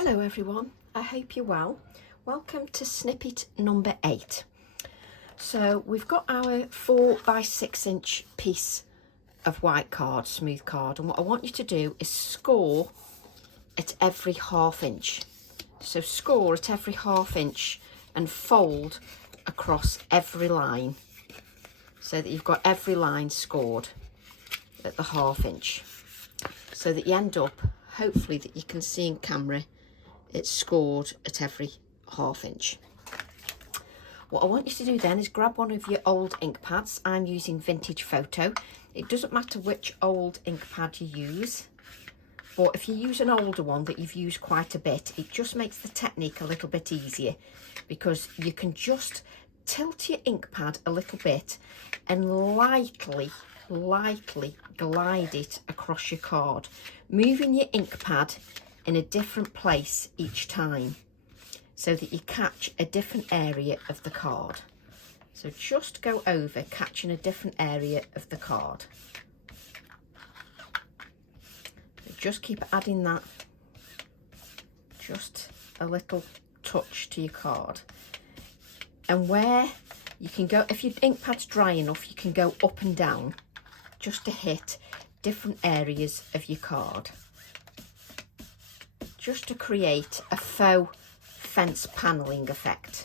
Hello everyone, I hope you're well. Welcome to snippet number 8. So we've got our 4 by 6 inch piece of white card, smooth card, and what I want you to do is score at every ½ inch. So score at every ½ inch and fold across every line so that you've got every line scored at the ½ inch, so that you end up, hopefully that you can see in camera, it's scored at every ½ inch. What I want you to do then is grab one of your old ink pads. I'm using Vintage Photo. It doesn't matter which old ink pad you use, but if you use an older one that you've used quite a bit, it just makes the technique a little bit easier, because you can just tilt your ink pad a little bit and lightly glide it across your card, moving your ink pad in a different place each time so that you catch a different area of the card. So just go over catching a different area of the card. So just keep adding that, just a little touch to your card. And where you can go, if your ink pad's dry enough, you can go up and down just to hit different areas of your card, just to create a faux fence panelling effect,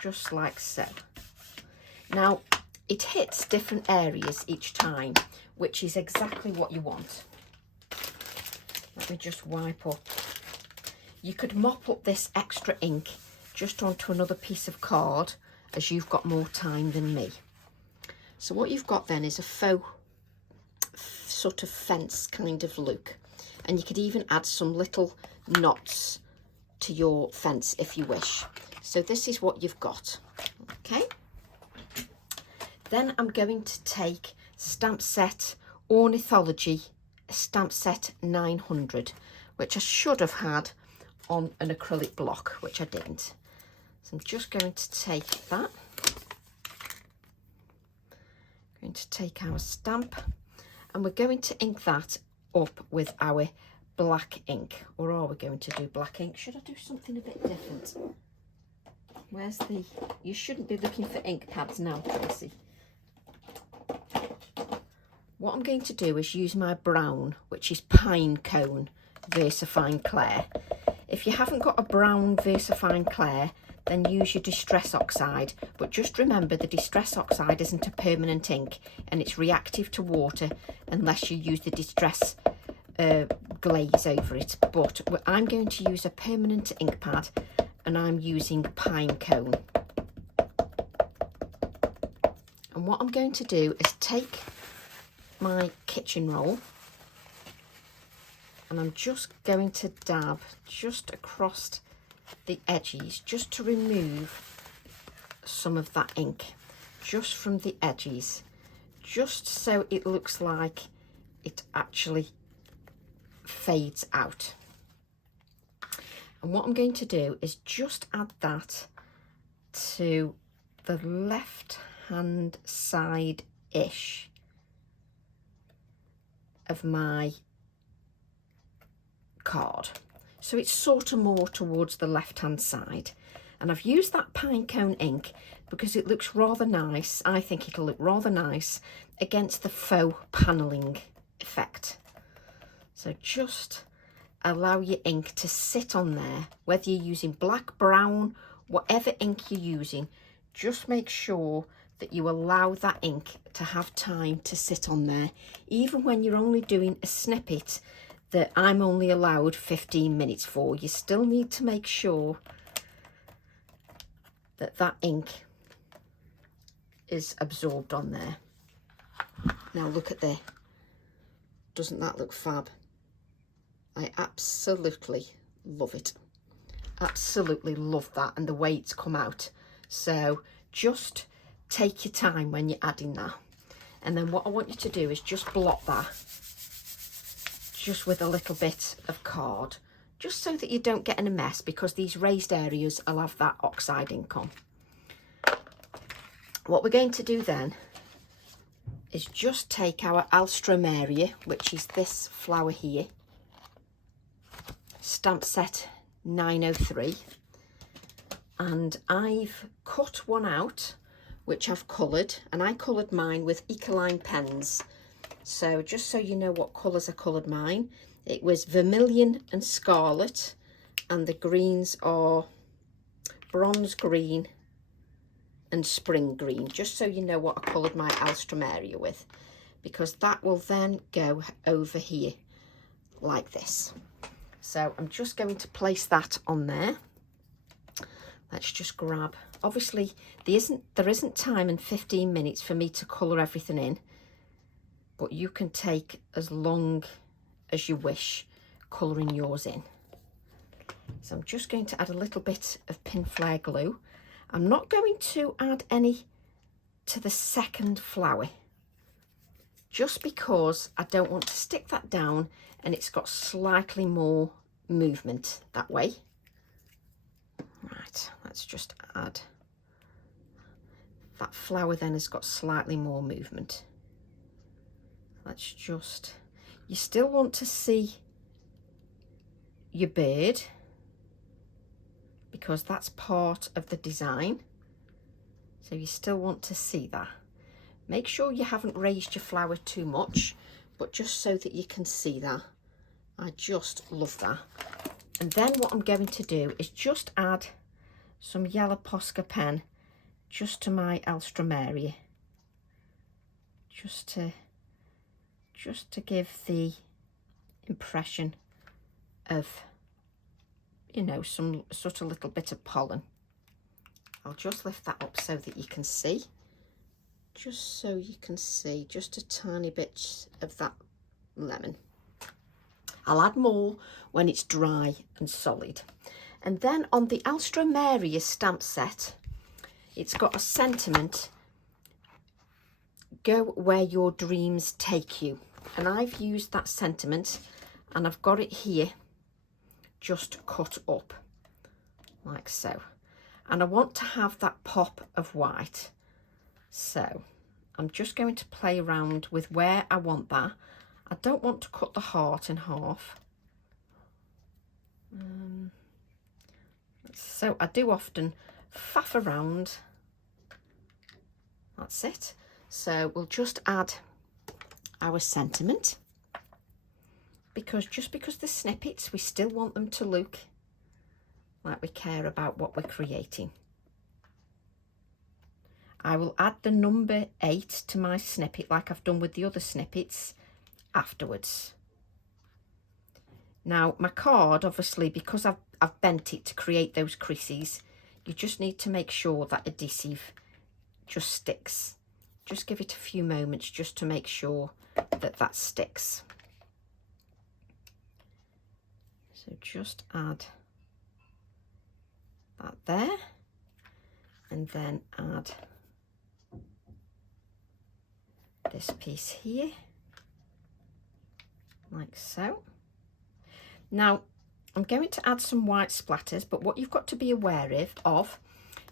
just like so. Now it hits different areas each time, which is exactly what you want. Let me just wipe up. You could mop up this extra ink just onto another piece of card as you've got more time than me. So what you've got then is a faux sort of fence kind of look, and you could even add some little knots to your fence if you wish. So this is what you've got. Okay, then I'm going to take stamp set Ornithology stamp set 900, which I should have had on an acrylic block, which I didn't. So I'm just going to take that. I'm going to take our stamp and we're going to ink that up with our black ink. Or are we going to do black ink? Should I do something a bit different? Where's the... You shouldn't be looking for ink pads now, Tracy. What I'm going to do is use my brown, which is Pine Cone VersaFine Clair. If you haven't got a brown VersaFine Clair, then use your Distress Oxide. But just remember, the Distress Oxide isn't a permanent ink and it's reactive to water unless you use the Distress glaze over it. But I'm going to use a permanent ink pad and I'm using Pine Cone. And what I'm going to do is take my kitchen roll and I'm just going to dab just across the edges, just to remove some of that ink, just from the edges, just so it looks like it actually fades out. And what I'm going to do is just add that to the left hand side ish of my card, so it's sort of more towards the left hand side. And I've used that Pine Cone ink because it looks rather nice. I think it'll look rather nice against the faux panelling effect. So just allow your ink to sit on there, whether you're using black, brown, whatever ink you're using, just make sure that you allow that ink to have time to sit on there. Even when you're only doing a snippet that I'm only allowed 15 minutes for, you still need to make sure that that ink is absorbed on there. Now look at there. Doesn't that look fab? I absolutely love it. Absolutely love that and the way it's come out. So just take your time when you're adding that. And then what I want you to do is just blot that just with a little bit of card, just so that you don't get in a mess, because these raised areas will have that oxide ink on. What we're going to do then is just take our Alstroemeria, which is this flower here, stamp set 903, and I've cut one out which I've coloured, and I coloured mine with Ecoline pens. So just so you know what colours I coloured mine, it was vermilion and scarlet, and the greens are bronze green and spring green, just so you know what I coloured my Alstroemeria with, because that will then go over here like this. So I'm just going to place that on there. Let's just grab, obviously there isn't time in 15 minutes for me to colour everything in, but you can take as long as you wish colouring yours in. So I'm just going to add a little bit of pin flare glue. I'm not going to add any to the second flower, just because I don't want to stick that down and it's got slightly more movement that way. Right, let's just add. That flower then has got slightly more movement. Let's just, you still want to see your bird, because that's part of the design. So you still want to see that. Make sure you haven't raised your flower too much, but just so that you can see that. I just love that. And then what I'm going to do is just add some yellow Posca pen just to my Alstroemeria, just to give the impression of, you know, some sort of little bit of pollen. I'll just lift that up so that you can see, just so you can see just a tiny bit of that lemon. I'll add more when it's dry and solid. And then on the Alstroemeria stamp set, it's got a sentiment, go where your dreams take you. And I've used that sentiment, and I've got it here just cut up like so. And I want to have that pop of white. So I'm just going to play around with where I want that. I don't want to cut the heart in half. So I do often faff around. That's it. So we'll just add our sentiment, because just because they're snippets, we still want them to look like we care about what we're creating. I will add the number 8 to my snippet like I've done with the other snippets afterwards. Now my card, obviously, because I've bent it to create those creases, you just need to make sure that adhesive just sticks. Just give it a few moments just to make sure that that sticks. So just add that there, and then add this piece here, like so. Now I'm going to add some white splatters, but what you've got to be aware of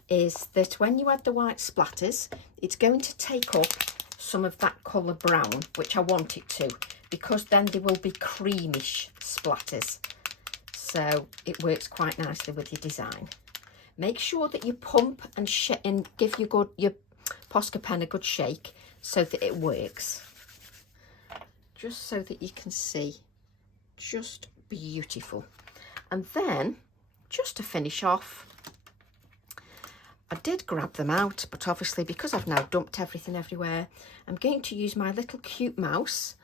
is that when you add the white splatters, it's going to take up some of that colour brown, which I want it to, because then there will be creamish splatters. So it works quite nicely with your design. Make sure that you pump and give your Posca pen a good shake so that it works. Just so that you can see, just beautiful. And then, just to finish off, I did grab them out, but obviously because I've now dumped everything everywhere, I'm going to use my little cute mouse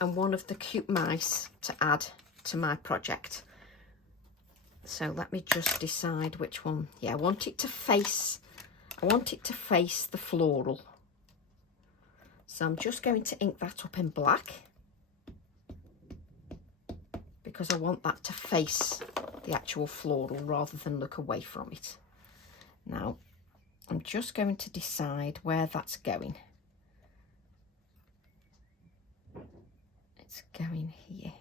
and one of the cute mice to add to my project. So let me just decide which one. Yeah, I want it to face the floral. So I'm just going to ink that up in black, because I want that to face the actual floral rather than look away from it. Now, I'm just going to decide where that's going. It's going here.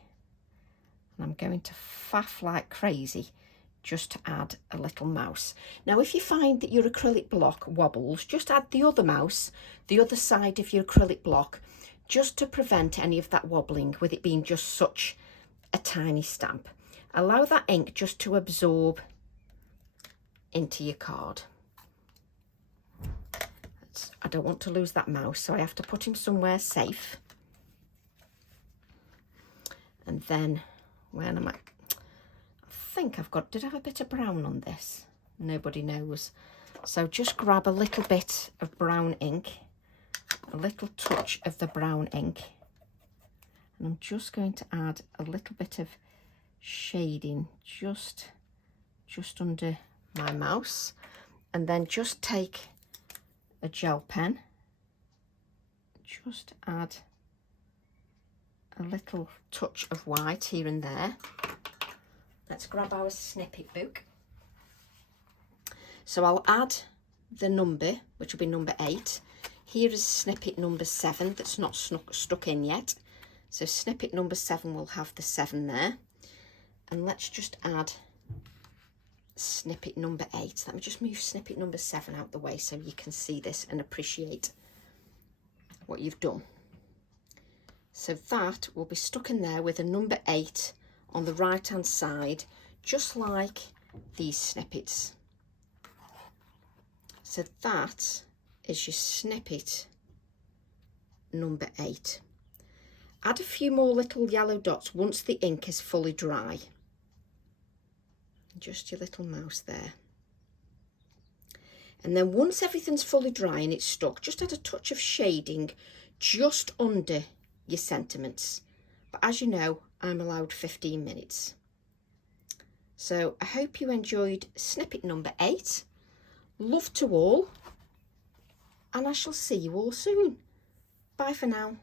And I'm going to faff like crazy just to add a little mouse. Now, if you find that your acrylic block wobbles, just add the other mouse, the other side of your acrylic block, just to prevent any of that wobbling, with it being just such a tiny stamp. allow that ink just to absorb into your card. I don't want to lose that mouse, so I have to put him somewhere safe. And then, where am I? I think I've got, did I have a bit of brown on this? Nobody knows. So just grab a little bit of brown ink, a little touch of the brown ink, and I'm just going to add a little bit of shading just under my mouse, and then just take a gel pen, just add a little touch of white here and there. Let's grab our snippet book. So I'll add the number, which will be number 8. Here is snippet number 7 that's not stuck in yet. So snippet number 7 will have the 7 there. And let's just add snippet number 8. Let me just move snippet number 7 out the way so you can see this and appreciate what you've done. So that will be stuck in there with a number 8 on the right hand side, just like these snippets. So that is your snippet number 8. Add a few more little yellow dots once the ink is fully dry. Just your little mouse there. And then once everything's fully dry and it's stuck, just add a touch of shading just under your sentiments. But as you know, I'm allowed 15 minutes. So I hope you enjoyed snippet number 8. Love to all, and I shall see you all soon. Bye for now.